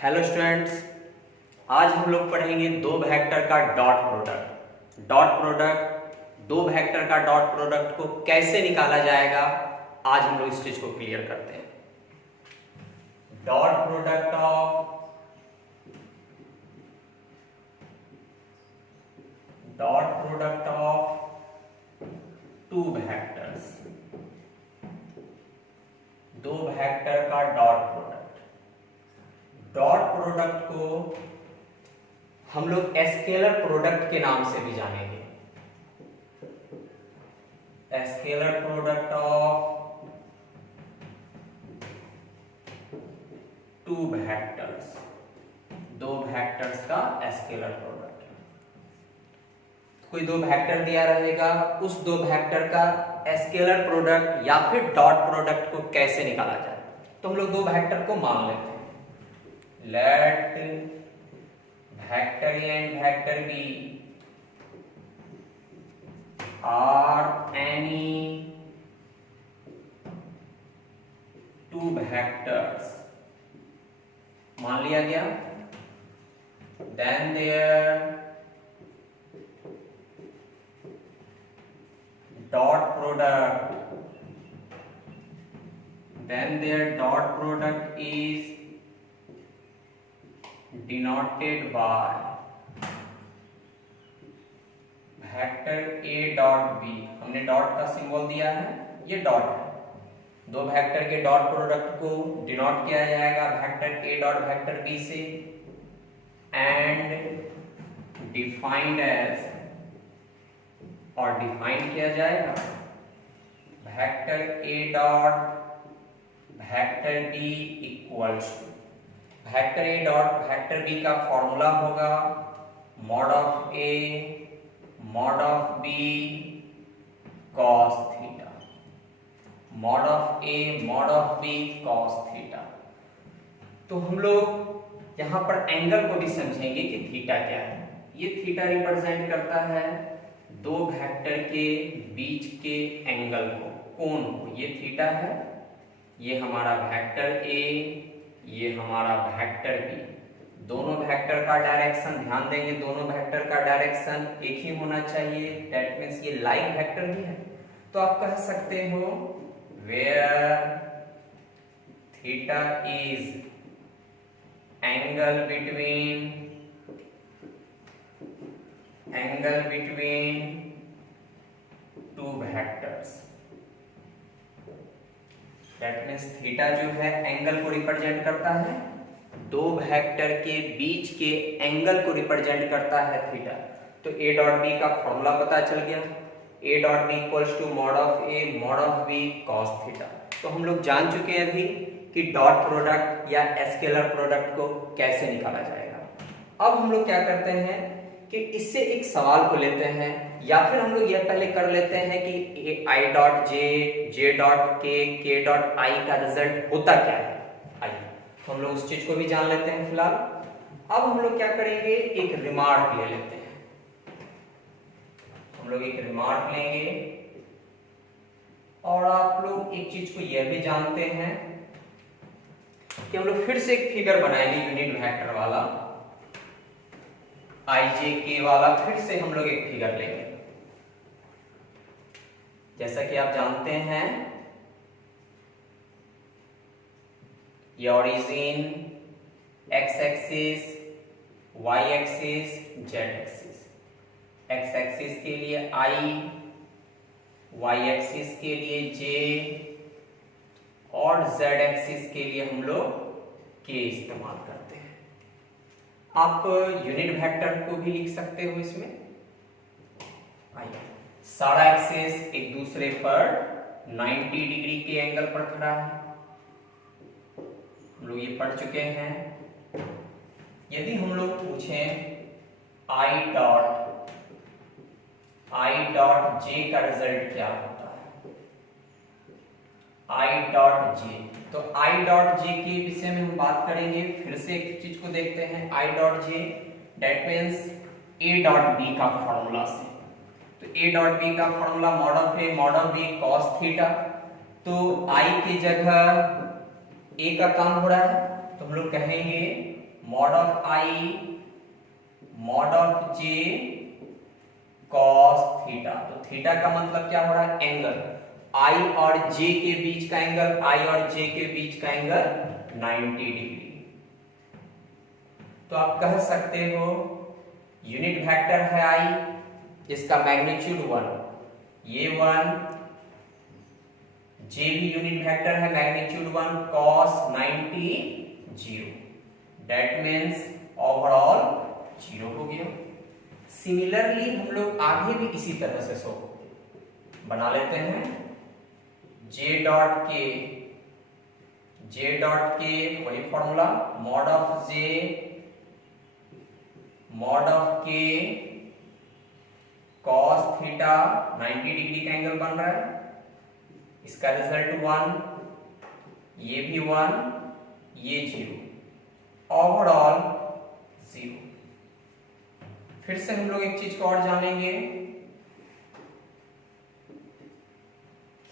Hello students, आज हम लोग पढ़ेंगे दो वेक्टर का डॉट प्रोडक्ट। दो वेक्टर का डॉट प्रोडक्ट को कैसे निकाला जाएगा, आज हम लोग इस चीज को क्लियर करते हैं। Dot product of two vectors, दो वेक्टर का डॉट प्रोडक्ट को हम लोग स्केलर प्रोडक्ट के नाम से भी जानेंगे। Scalar product of two vectors, दो वेक्टर्स का स्केलर प्रोडक्ट। कोई दो वेक्टर दिया रहेगा, उस दो वेक्टर का स्केलर प्रोडक्ट या फिर डॉट प्रोडक्ट को कैसे निकाला जाए। तो हम लोग दो वेक्टर को मान लेते हैं। Let vector A and vector B are any two vectors, मान लिया गया। Then there dot product is denoted by vector a dot b। हमने डॉट का सिंबल दिया है, ये डॉट है। दो वेक्टर के डॉट प्रोडक्ट को डिनोट किया जाएगा vector a dot vector b से एंड डिफाइंड एज, और डिफाइन किया जाएगा vector a dot vector b equals to, vector a dot vector b का फॉर्मूला होगा mod of a mod of b cos theta, mod of a mod of b cos theta. तो हम लोग यहाँ पर एंगल को भी समझेंगे कि थीटा क्या है। ये थीटा रिप्रेजेंट करता है दो वेक्टर के बीच के एंगल को, कोण को। ये थीटा है, ये हमारा वेक्टर ए, ये हमारा वेक्टर बी। दोनों वेक्टर का डायरेक्शन ध्यान देंगे, दोनों वेक्टर का डायरेक्शन एक ही होना चाहिए। दैट मींस ये लाइन वेक्टर भी है, तो आप कह सकते हो where theta is angle between two vectors. That means theta जो है एंगल को रिप्रेजेंट करता है, दो वेक्टर के बीच के एंगल को रिप्रेजेंट करता है थीटा। तो a डॉट b का फॉर्मूला पता चल गया, a dot b equals to mod of a mod of b cos theta. तो हम लोग जान चुके हैं अभी कि डॉट प्रोडक्ट या स्केलर प्रोडक्ट को कैसे निकाला जाएगा। अब हम लोग क्या करते हैं कि इससे एक सवाल को लेते हैं, या फिर हम लोग यह पहले कर लेते हैं कि आई डॉट जे डॉट के डॉट आई का रिजल्ट होता क्या है। आइए तो हम लोग उस चीज को भी जान लेते हैं फिलहाल। अब हम लोग क्या करेंगे, एक रिमार्क ले लेते हैं। हम लोग एक रिमार्क लेंगे, और आप लोग एक चीज को यह भी जानते हैं कि हम लोग फिर से एक फिगर बनाएंगे यूनिट वेक्टर वाला, आई जे के वाला। फिर से हम लोग एक फिगर लेंगे। जैसा कि आप जानते हैं, ये origin X axis, Y axis, Z axis. X axis के लिए आई, वाई एक्सिस के लिए जे, और जेड एक्सिस के लिए हम लोग के इस्तेमाल करते हैं। आप यूनिट वेक्टर को भी लिख सकते हो इसमें। आइए, सारा एक्सिस एक दूसरे पर 90 डिग्री के एंगल पर खड़ा है, हम लोग ये पढ़ चुके हैं। यदि हम लोग पूछें आई डॉट जे का रिजल्ट क्या होता है, आई डॉट जे, तो आई डॉट जे के विषय में हम बात करेंगे। फिर से एक चीज को देखते हैं, I dot J that means A dot B का फॉर्मूला से। तो ए डॉट बी का formula mod of A mod of B cos theta. तो आई की जगह ए का काम हो रहा है, तो हम लोग कहेंगे mod of I mod of J cos theta. तो थीटा का मतलब क्या हो रहा है? एंगल। आई और जे के बीच का एंगल, आई और जे के बीच का एंगल 90 डिग्री। तो आप कह सकते हो यूनिट वेक्टर है आई, जिसका मैग्नीट्यूड 1, ये 1, जे भी यूनिट वेक्टर है, magnitude 1, cos 90 0। That means overall 0 हो गया। सिमिलरली हम लोग आगे भी इसी तरह से सो बना लेते हैं। जे डॉट के वही formula, mod of J mod of के cos थीटा 90 डिग्री का एंगल बन रहा है, इसका रिजल्ट 1, ये भी 1, ये 0, ओवरऑल 0। फिर से हम लोग एक चीज को और जानेंगे,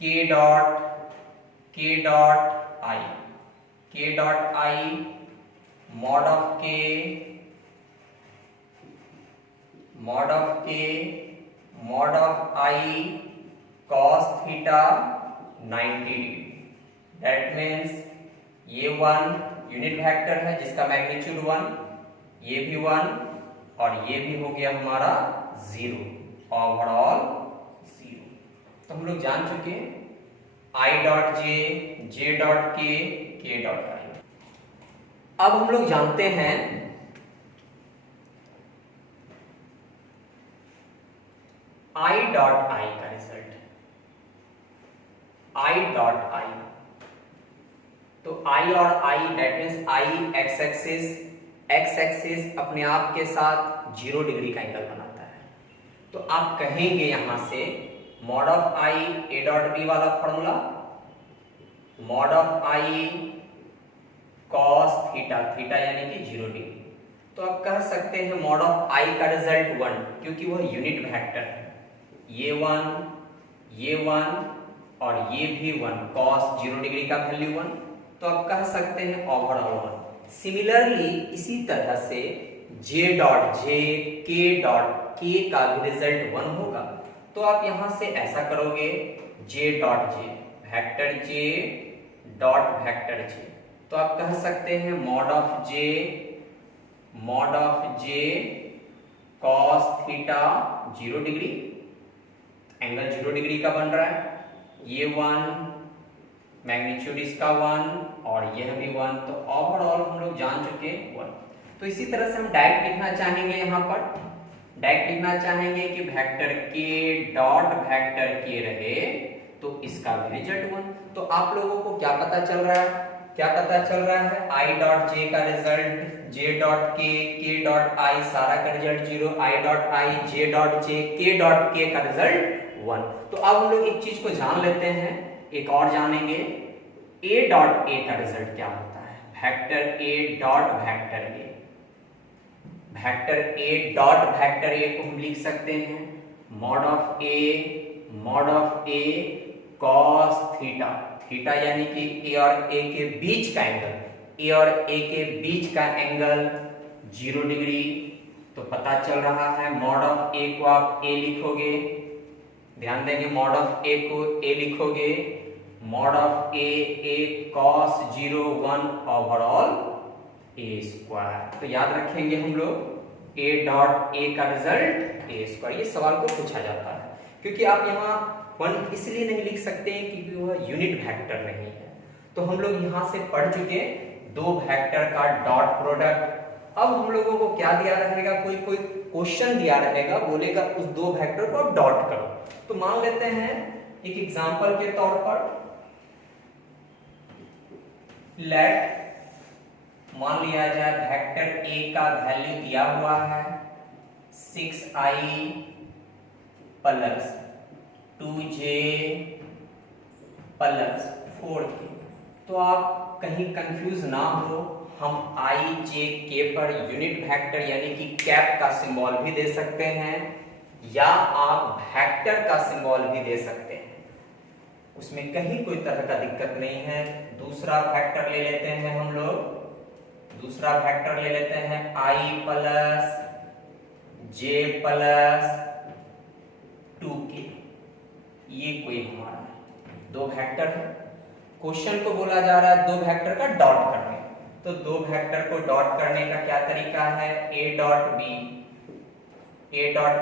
k dot I mod of I cos theta 90 degree. That means ये 1 यूनिट वेक्टर है जिसका मैग्नीट्यूड 1, ये भी 1 और ये भी हो गया हमारा 0, ओवरऑल 0। तो हम लोग जान चुके आई डॉट जे डॉट के डॉट आई। अब हम लोग जानते हैं आई डॉट आई का रिजल्ट। आई डॉट आई, तो आई और I that means I X axis अपने आप के साथ 0 डिग्री का एंगल बनाता है। तो आप कहेंगे यहां से mod of I A dot B वाला formula, mod of I cos theta, theta यानी कि 0 डिग्री। तो आप कह सकते हैं मॉड ऑफ आई का रिजल्ट 1, क्योंकि वह यूनिट वेक्टर है, ये 1 और ये भी 1, कॉस 0 डिग्री का वैल्यू 1। तो आप कह सकते हैं ओवरऑल 1। सिमिलरली इसी तरह से जे डॉट के का भी रिजल्ट 1 होगा। तो आप यहां से ऐसा करोगे जे डॉट जे, तो आप कह सकते हैं mod of J cos theta 0 degree, angle 0 degree का बन रहा है, ये 1, मैग्नीट्यूड इसका 1 और यह भी 1। तो ओवरऑल हम लोग जान चुके 1। तो इसी तरह से हम डायरेक्ट लिखना चाहेंगे, यहां पर डायरेक्ट लिखना चाहेंगे कि वेक्टर के डॉट वेक्टर के रहे तो इसका भी रिजल्ट 1। तो आप लोगों को क्या पता चल रहा है? आई डॉट जे का रिजल्ट, जे डॉट के डॉट आई, सारा का result 0, I dot I, J dot J, के डॉट के का रिजल्ट 1। तो अब हम लोग एक चीज को जान लेते हैं, एक और जानेंगे, ए डॉट ए का रिजल्ट क्या होता है? Vector A dot vector A, vector A dot vector A को हम लिख सकते हैं mod of A cos theta, theta यानी कि ए और ए के बीच का एंगल, ए और ए के बीच का एंगल 0 डिग्री। तो पता चल रहा है मॉड ऑफ ए को आप ए लिखोगे, ध्यान देंगे मॉड ऑफ ए को ए लिखोगे, mod of A cos 0 1 overall A square. तो याद रखेंगे हम लोग ए डॉट ए का रिजल्ट ए स्क्वायर। ये सवाल को पूछा जाता है, क्योंकि आप यहाँ 1 इसलिए नहीं लिख सकते हैं क्योंकि वह यूनिट वेक्टर नहीं है। तो हम लोग यहाँ से पढ़ चुके दो वेक्टर का डॉट प्रोडक्ट। अब हम लोगों को क्या दिया रहेगा, कोई क्वेश्चन दिया रहेगा, बोलेगा उस दो वेक्टर को डॉट करो। तो मान लेते हैं एक एग्जांपल के तौर पर, लेट मान लिया जाए वेक्टर ए का वैल्यू दिया हुआ है 6i plus 2j plus 4k। तो आप कहीं कंफ्यूज ना हो, हम i j k per unit vector यानी कि कैप का सिंबल भी दे सकते हैं या आप वेक्टर का सिंबल भी दे सकते हैं, उसमें कहीं कोई तरह का दिक्कत नहीं है। दूसरा वेक्टर ले लेते हैं हम लोग, दूसरा वेक्टर ले लेते हैं i plus j plus 2k, ये कोई हमारा दो वेक्टर है। क्वेश्चन को बोला जा रहा है दो वेक्टर का डॉट करने, तो दो वेक्टर को डॉट करने का क्या तरीका है, a डॉट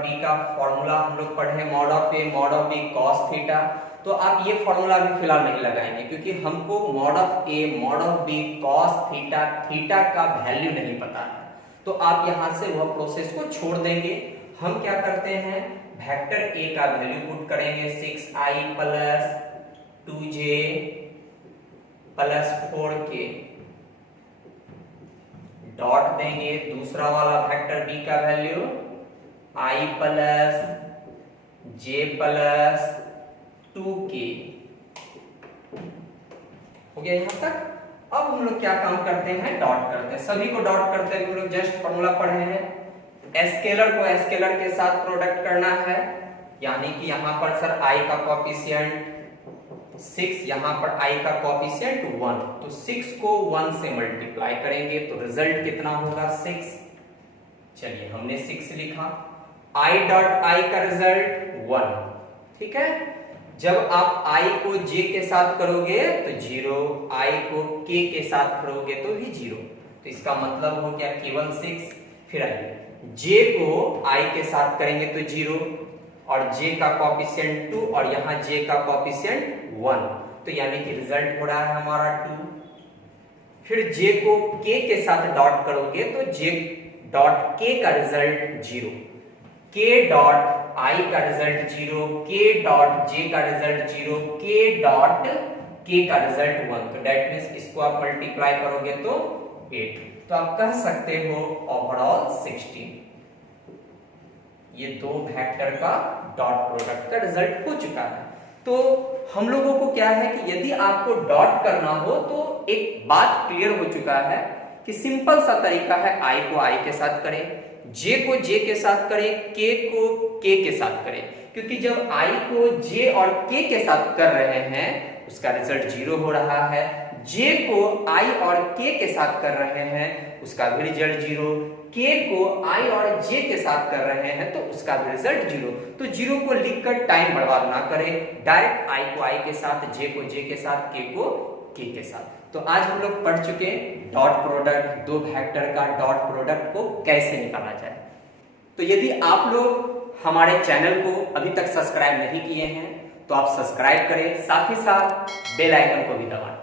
बी का फॉर्मूला हम लोग पढ़े mod of a mod of b cos theta. तो आप ये फॉर्मूला भी फिलहाल नहीं लगाएंगे क्योंकि हमको mod of a mod of b cos theta का वैल्यू नहीं पता है, तो आप यहां से वह प्रोसेस को छोड़ देंगे। हम क्या करते हैं, वेक्टर a का वैल्यू पुट करेंगे 6i plus 2j plus 4k, dot देंगे दूसरा वाला वेक्टर b का value i plus j plus 2k। हो गया यहां तक। अब हम लोग क्या काम करते हैं, डॉट करते हैं, सभी को डॉट करते हैं। हम लोग जस्ट फॉर्मूला पढ़े हैं, स्केलर को स्केलर के साथ प्रोडक्ट करना है, यानी कि यहां पर सर i का कोएफिशिएंट 6, यहां पर i का कोएफिशिएंट 1, तो 6 को 1 से मल्टीप्लाई करेंगे तो रिजल्ट कितना होगा 6। चलिए हमने 6 लिखा, i डॉट i का रिजल्ट 1, ठीक है। जब आप i को j के साथ करोगे तो 0, i को k के साथ करोगे तो भी 0, तो इसका मतलब हो गया केवल 6। फिर आइए j को i के साथ करेंगे तो 0 और j का कोएफिशिएंट 2 और यहाँ j का कोएफिशिएंट 1, तो यानी कि रिजल्ट हो रहा है हमारा 2। फिर j को k के साथ डॉट करोगे तो j डॉट k का रिजल्ट 0, k डॉट i का रिजल्ट 0, k डॉट j का रिजल्ट 0, k डॉट k का रिजल्ट 1, तो दैट मींस इसको आप मल्टीप्लाई करोगे तो 8, तो आप कह सकते हो ओवरऑल 16। ये दो वेक्टर का डॉट प्रोडक्ट का रिजल्ट हो चुका है। तो हम लोगों को क्या है कि यदि आपको डॉट करना हो तो एक बात क्लियर हो चुका है कि सिंपल सा तरीका है, i को i के साथ करें, j को j के साथ करें, k को k के साथ करें, क्योंकि जब i को j और k के साथ कर रहे हैं उसका रिजल्ट 0 हो रहा है, j को i और k के साथ कर रहे हैं उसका भी रिजल्ट 0, k को i और j के साथ कर रहे हैं तो उसका भी रिजल्ट 0। तो 0 को लिखकर टाइम बर्बाद ना करें, डायरेक्ट i को i के साथ, j को j के साथ, k को k के साथ। तो आज हम लोग पढ़ चुके डॉट प्रोडक्ट, दो वेक्टर का डॉट प्रोडक्ट को कैसे निकाला जाए। तो यदि आप लोग हमारे चैनल को अभी तक सब्सक्राइब नहीं किए हैं तो आप सब्सक्राइब करें, साथ ही साथ बेल आइकन को भी दबाएं।